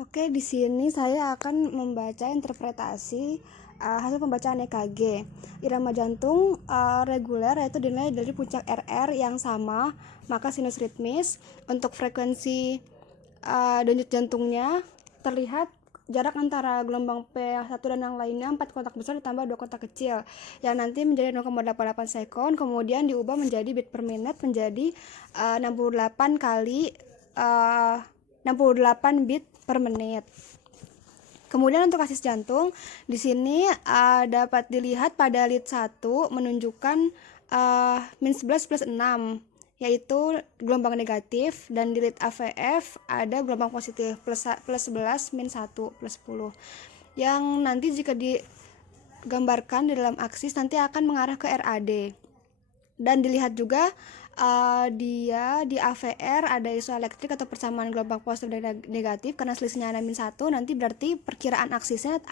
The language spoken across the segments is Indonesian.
Oke, di sini saya akan membaca interpretasi hasil pembacaan EKG. Irama jantung reguler yaitu dinilai dari puncak RR yang sama, maka sinus ritmis. Untuk frekuensi denyut jantungnya terlihat jarak antara gelombang P1 dan yang lainnya 4 kotak besar ditambah 2 kotak kecil yang nanti menjadi 0,88 sekon, kemudian diubah menjadi beat per minute menjadi 68 kali 68 beat per menit. Kemudian untuk kasis jantung di sini dapat dilihat pada lead 1 menunjukkan min 11 plus 6 yaitu gelombang negatif, dan di lead AVF ada gelombang positif plus 11 min 1 plus 10 yang nanti jika digambarkan di dalam aksis nanti akan mengarah ke RAD. Dan dilihat juga dia di AVR ada isoelektrik atau persamaan gelombang positif dan negatif, karena selisihnya ada min 1 nanti berarti perkiraan aksisnya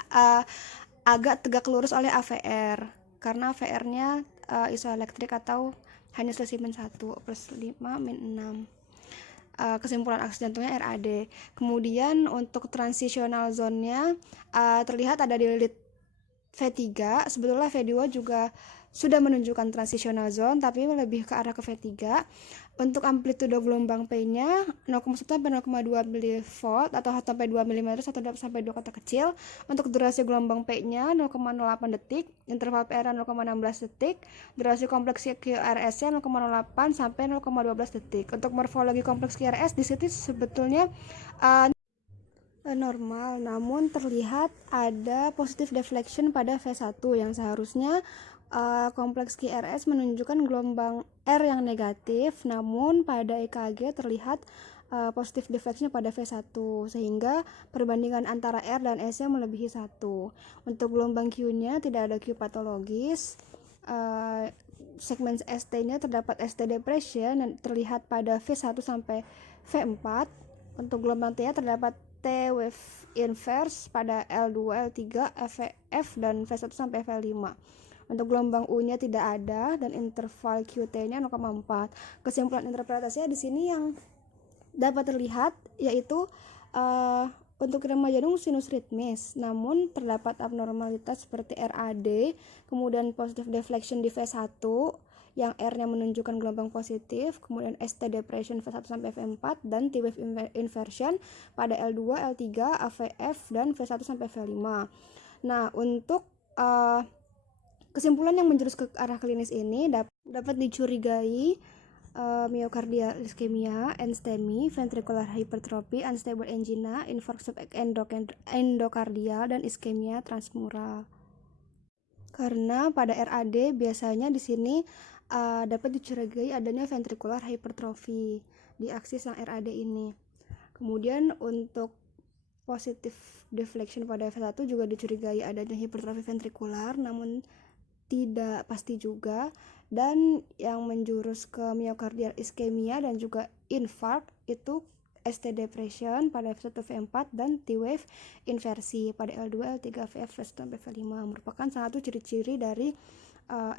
agak tegak lurus oleh AVR karena AVR nya isoelektrik atau hanya selisih min 1 plus 5 min 6. Kesimpulan aksis jantungnya RAD. Kemudian untuk transitional zone-nya terlihat ada di lead V3. Sebetulnya V2 juga sudah menunjukkan transitional zone tapi lebih ke arah ke V3. Untuk amplitudo gelombang P-nya 0,1 sampai 0,2 mV atau sampai 2 mm atau sampai 2 kotak kecil. Untuk durasi gelombang P-nya 0,08 detik, interval PR 0,16 detik, durasi kompleks QRS-nya 0,08 sampai 0,12 detik. Untuk morfologi kompleks QRS di situ sebetulnya normal, namun terlihat ada positive deflection pada V1 yang seharusnya kompleks QRS menunjukkan gelombang R yang negatif, namun pada EKG terlihat positive deflection pada V1 sehingga perbandingan antara R dan S-nya melebihi 1. Untuk gelombang Q-nya tidak ada Q patologis. Segmen ST-nya terdapat ST depression dan terlihat pada V1 sampai V4. Untuk gelombang T-nya terdapat T wave inverse pada L2, L3, F dan V1 sampai V5. Untuk gelombang U-nya tidak ada dan interval QT-nya 0,4. Kesimpulan interpretasinya di sini yang dapat terlihat yaitu untuk irama jantung sinus ritmis, namun terdapat abnormalitas seperti RAD, kemudian positive deflection di V1 yang R-nya menunjukkan gelombang positif, kemudian ST depression V1 sampai V4 dan T wave inversion pada L2, L3, AVF dan V1 sampai V5. Nah, untuk kesimpulan yang menjurus ke arah klinis ini dapat dicurigai myocardial ischemia, enstemi, ventricular hypertrophy, unstable angina, infarksi endokardial, dan iskemia transmural. Karena pada RAD biasanya di sini dapat dicurigai adanya ventricular hypertrophy di aksis yang RAD ini. Kemudian untuk positive deflection pada V1 juga dicurigai adanya hipertrofi ventrikular, namun tidak pasti juga. Dan yang menjurus ke myocardial ischemia dan juga infark itu ST depression pada V1 V4 dan T wave inversi pada L2, L3, VF, V1 V5 merupakan salah satu ciri-ciri dari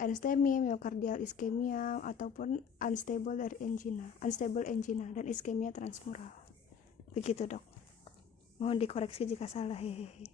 enstemi, myocardial ischemia ataupun unstable angina dan iskemia transmural. Begitu, Dok. Mohon dikoreksi jika salah. Hehehe.